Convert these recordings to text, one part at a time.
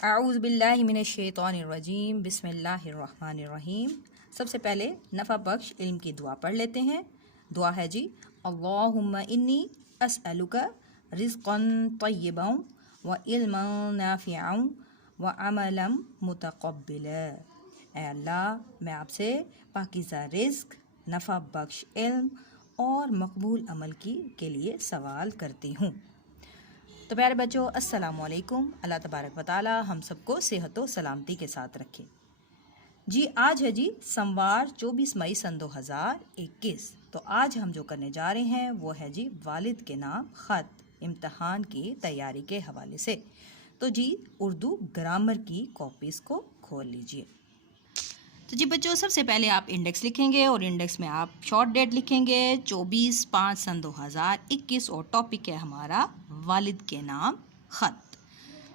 आऊज़ु बिल्लाहि मिनश शैतानिर रजीम बिस्मिल्लाहिर्रहमानिर रहीम। सबसे पहले नफ़ा बख्श इल्म की दुआ पढ़ लेते हैं। दुआ है जी, अल्लाहुम्मा इन्नी अस्अलुका रिज़्क़न तय्यबन व इल्मन नाफ़िअन व अमलन मुतक़ब्बिला। ऐ अल्लाह, मैं आपसे पाकीज़ा रिज़्क़, नफ़ा बख्श इल्म और मकबूल अमल के लिए सवाल करती हूँ। तो प्यारे बच्चों, अस्सलामु अलैकुम। अल्लाह तबारक व तआला हम सबको सेहत व सलामती के साथ रखे। जी आज है जी सोमवार 24 मई सन 2021। तो आज हम जो करने जा रहे हैं वो है जी वालिद के नाम ख़त, इम्तहान की तैयारी के हवाले से। तो जी उर्दू ग्रामर की कॉपीज़ को खोल लीजिए। तो जी बच्चों, सबसे पहले आप इंडेक्स लिखेंगे और इंडेक्स में आप शॉर्ट डेट लिखेंगे 24/5 सन 2021 और टॉपिक है हमारा वालिद के नाम ख़त।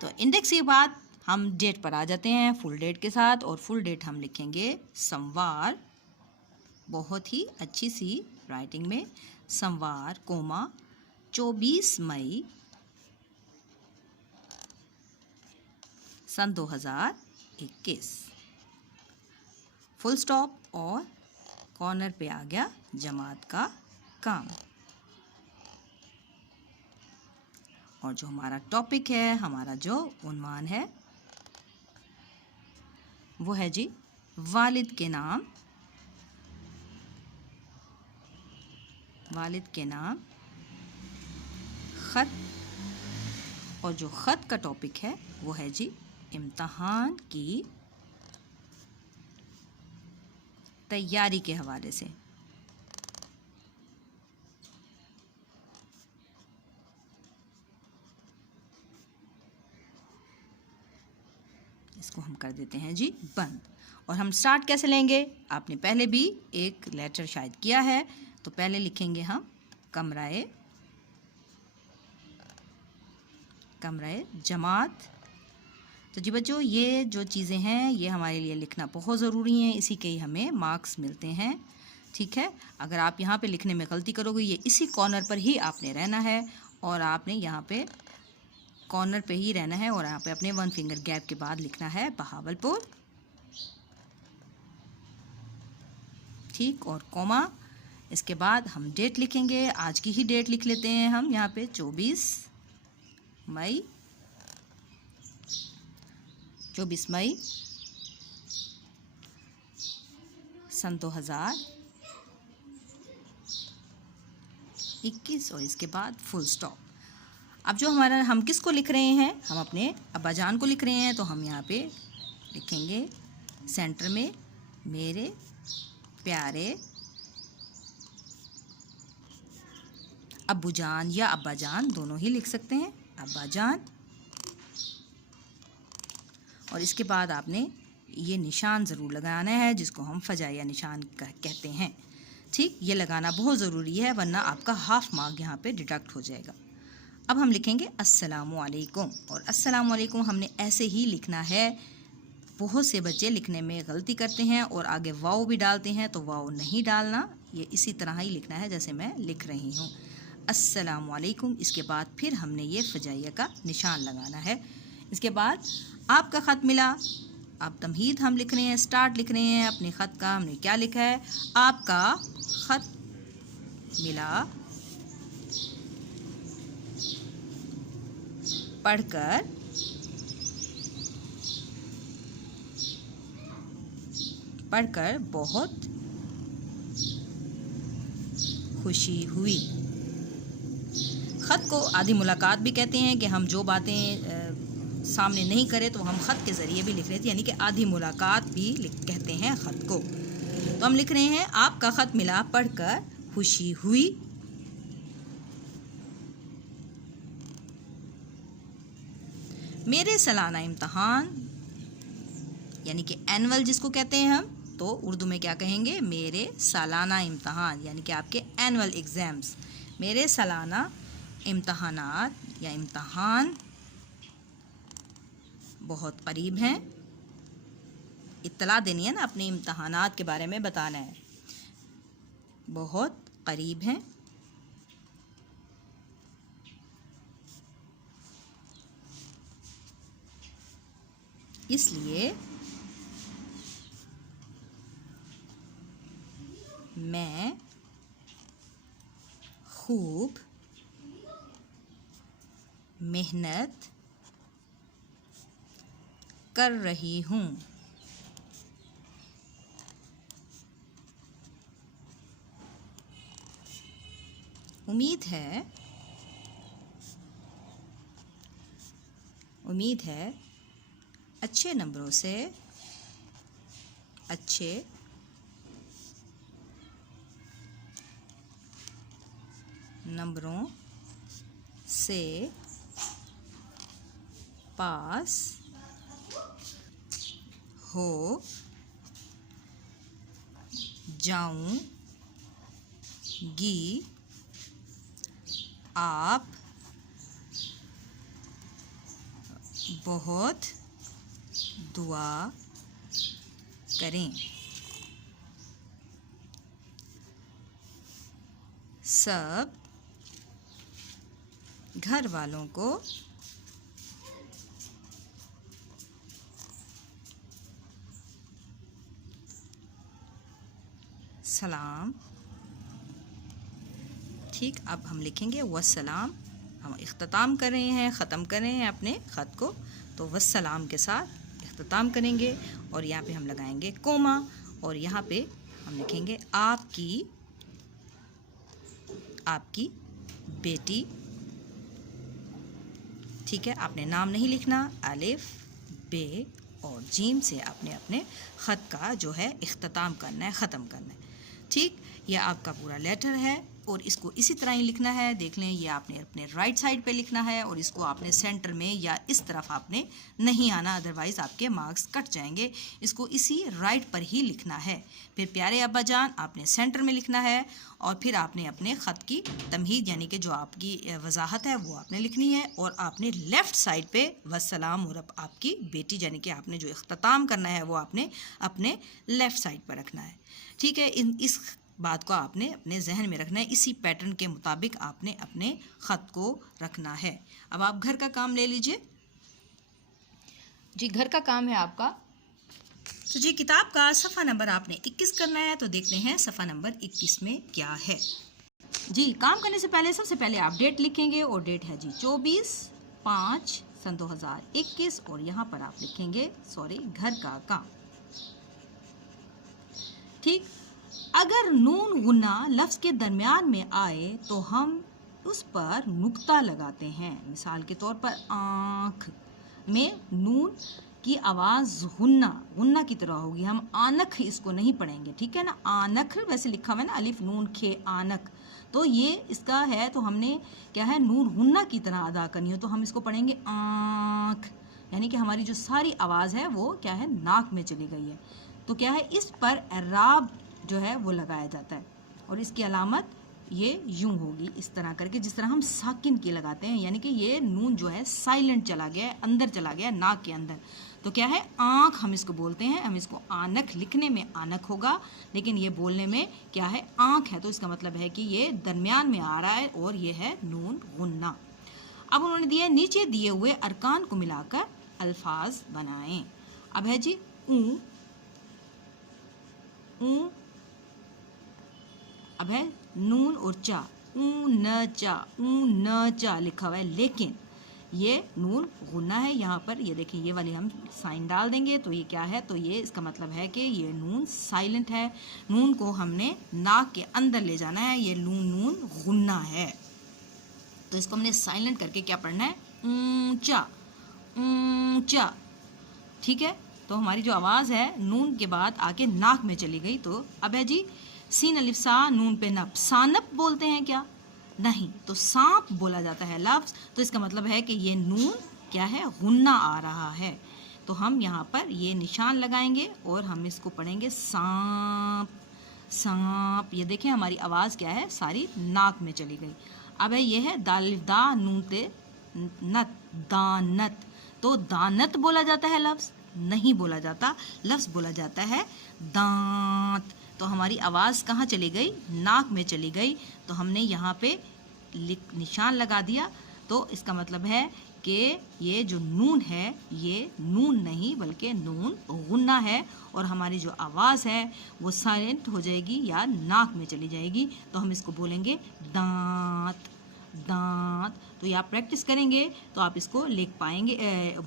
तो इंडेक्स के बाद हम डेट पर आ जाते हैं फुल डेट के साथ, और फुल डेट हम लिखेंगे सोमवार, बहुत ही अच्छी सी राइटिंग में, सोमवार 24 मई सन 2021, फुल स्टॉप और कॉर्नर पे आ गया जमात का काम। और जो हमारा टॉपिक है, हमारा जो उन्वान है वो है जी वालिद के नाम, वालिद के नाम ख़त। और जो ख़त का टॉपिक है वो है जी इम्तहान की तैयारी के हवाले से। इसको हम कर देते हैं जी बंद। और हम स्टार्ट कैसे लेंगे, आपने पहले भी एक लेटर शायद किया है। तो पहले लिखेंगे हम कमराए जमात। तो जी बच्चों, ये जो चीज़ें हैं ये हमारे लिए लिखना बहुत ज़रूरी है, इसी के ही हमें मार्क्स मिलते हैं। ठीक है, अगर आप यहाँ पे लिखने में गलती करोगे, ये इसी कॉर्नर पर ही आपने रहना है और आपने यहाँ पे कॉर्नर पे ही रहना है और यहाँ पे अपने 1 फिंगर गैप के बाद लिखना है बहावलपुर। ठीक, और कॉमा, इसके बाद हम डेट लिखेंगे। आज की ही डेट लिख लेते हैं हम यहाँ पे 24 मई सन 2021 और इसके बाद फुल स्टॉप। अब जो हम किसको लिख रहे हैं, हम अपने अब्बाजान को लिख रहे हैं। तो हम यहाँ पे लिखेंगे सेंटर में मेरे प्यारे अब्बूजान या अब्बाजान, दोनों ही लिख सकते हैं, अब्बाजान। और इसके बाद आपने ये निशान ज़रूर लगाना है जिसको हम फजाइया निशान कहते हैं। ठीक, ये लगाना बहुत ज़रूरी है वरना आपका हाफ मार्क यहाँ पे डिडक्ट हो जाएगा। अब हम लिखेंगे अस्सलामु अलैकुम, और अस्सलामु अलैकुम हमने ऐसे ही लिखना है। बहुत से बच्चे लिखने में गलती करते हैं और आगे वाव भी डालते हैं, तो वाव नहीं डालना, ये इसी तरह ही लिखना है जैसे मैं लिख रही हूँ, अस्सलामु अलैकुम। इसके बाद फिर हमने ये फजाइया का निशान लगाना है। इसके बाद आपका ख़त मिला, अब तमहीद हम लिख रहे हैं, स्टार्ट लिख रहे हैं अपने ख़त का। हमने क्या लिखा है, आपका ख़त मिला पढ़कर बहुत खुशी हुई। ख़त को आधी मुलाकात भी कहते हैं कि हम जो बातें सामने नहीं करें तो हम ख़त के ज़रिए भी लिख रहे थे, यानी कि आधी मुलाकात भी कहते हैं ख़त को। तो हम लिख रहे हैं आपका ख़त मिला पढ़कर खुशी हुई। मेरे सालाना इम्तहान, यानी कि एनुअल जिसको कहते हैं हम, तो उर्दू में क्या कहेंगे, मेरे सालाना इम्तहान, यानी कि आपके एनुअल एग्ज़ाम्स। मेरे सालाना इम्तहानात या इम्तहान बहुत करीब हैं। इत्तला देनी है ना, अपने इम्तहानात के बारे में बताना है, बहुत करीब हैं। इसलिए मैं खूब मेहनत कर रही हूँ। उम्मीद है अच्छे नंबरों से पास हो जाऊंगी। आप बहुत दुआ करें। सब घर वालों को सलाम। ठीक, अब हम लिखेंगे वस्सलाम। हम इख्तिताम कर रहे हैं, ख़त्म कर रहे हैं अपने ख़त को, तो वस्सलाम के साथ इख्तिताम करेंगे और यहाँ पे हम लगाएंगे कोमा और यहाँ पे हम लिखेंगे आपकी बेटी। ठीक है, आपने नाम नहीं लिखना, अलिफ बे और जीम से आपने अपने ख़त का जो है इख्तिताम करना है, ख़त्म करना है। ठीक, यह आपका पूरा लेटर है और इसको इसी तरह ही लिखना है। देख लें, ये आपने अपने राइट साइड पे लिखना है और इसको आपने सेंटर में या इस तरफ आपने नहीं आना, अदरवाइज़ आपके मार्क्स कट जाएंगे। इसको इसी राइट पर ही लिखना है। फिर प्यारे अब्बा जान आपने सेंटर में लिखना है और फिर आपने अपने ख़त की तमहीद यानी कि जो आपकी वजाहत है वो आपने लिखनी है और आपने लेफ़्ट साइड पे वस्सलाम और आपकी बेटी यानी कि आपने जो इख्तिताम करना है वो आपने अपने लेफ़्ट साइड पर रखना है। ठीक है, इस बात को आपने अपने जहन में रखना है। इसी पैटर्न के मुताबिक आपने अपने ख़त को रखना है। अब आप घर का काम ले लीजिए। जी, घर का काम है आपका, तो जी किताब का सफ़ा नंबर आपने 21 करना है। तो देखते हैं सफ़ा नंबर 21 में क्या है। जी, काम करने से पहले सबसे पहले आप डेट लिखेंगे और डेट है जी 24/5/2021 और यहाँ पर आप लिखेंगे घर का काम। ठीक, अगर नून गुन्ना लफ्ज़ के दरमियान में आए तो हम उस पर नुक्ता लगाते हैं। मिसाल के तौर पर आँख में नून की आवाज़ गुन्ना की तरह होगी। हम आनख इसको नहीं पढ़ेंगे, ठीक है ना। आनख वैसे लिखा हुआ है ना, अलिफ नून खे आनख, तो ये इसका है, तो हमने क्या है नून गुन्ना की तरह अदा करनी हो तो हम इसको पढ़ेंगे आँख, यानी कि हमारी जो सारी आवाज़ है वो क्या है नाक में चली गई है। तो क्या है इस पर एराब जो है वो लगाया जाता है और इसकी अलामत ये यूं होगी इस तरह करके, जिस तरह हम साकिन की लगाते हैं, यानी कि ये नून जो है साइलेंट चला गया है, अंदर चला गया है नाक के अंदर। तो क्या है आँख हम इसको बोलते हैं। हम इसको आनख लिखने में आनख होगा लेकिन ये बोलने में क्या है आँख है, तो इसका मतलब है कि ये दरमियान में आ रहा है और ये है नून गुन्ना। अब उन्होंने दिया नीचे दिए हुए अरकान को मिलाकर अल्फाज बनाएं। अब है जी ऊ, अब है नून और चा, ऊ न चा लिखा हुआ है, लेकिन ये नून गुन्ना है। यहाँ पर ये देखिए ये वाली हम साइन डाल देंगे तो ये क्या है, तो ये इसका मतलब है कि ये नून साइलेंट है। नून को हमने नाक के अंदर ले जाना है, ये नून गुन्ना है, तो इसको हमने साइलेंट करके क्या पढ़ना है ऊंचा ऊंचा। ठीक है, तो हमारी जो आवाज़ है नून के बाद आके नाक में चली गई। तो अब है जी सीन अलिफ सा नून पे नप, सानप बोलते हैं क्या, नहीं, तो सांप बोला जाता है लफ्ज़। तो इसका मतलब है कि ये नून क्या है गुन्ना आ रहा है, तो हम यहाँ पर ये निशान लगाएंगे और हम इसको पढ़ेंगे सांप सांप। ये देखें हमारी आवाज़ क्या है सारी नाक में चली गई। अब है ये है दा नून ते नत, दानत, तो दानत बोला जाता है लफ्ज़, नहीं बोला जाता, लफ्ज़ बोला जाता है दांत। तो हमारी आवाज़ कहाँ चली गई नाक में चली गई, तो हमने यहाँ पे निशान लगा दिया। तो इसका मतलब है कि ये जो नून है ये नून नहीं बल्कि नून गुन्ना है, और हमारी जो आवाज़ है वो साइलेंट हो जाएगी या नाक में चली जाएगी, तो हम इसको बोलेंगे दांत, दांत। तो ये आप प्रैक्टिस करेंगे तो आप इसको लिख पाएंगे,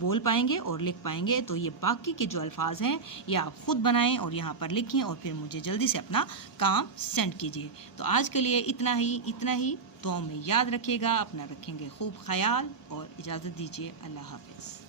बोल पाएंगे और लिख पाएंगे। तो ये बाकी के जो अल्फाज हैं ये आप ख़ुद बनाएं और यहाँ पर लिखें और फिर मुझे जल्दी से अपना काम सेंड कीजिए। तो आज के लिए इतना ही। दुआ में याद रखिएगा, अपना रखेंगे खूब ख्याल और इजाज़त दीजिए। अल्लाह हाफ़िज़।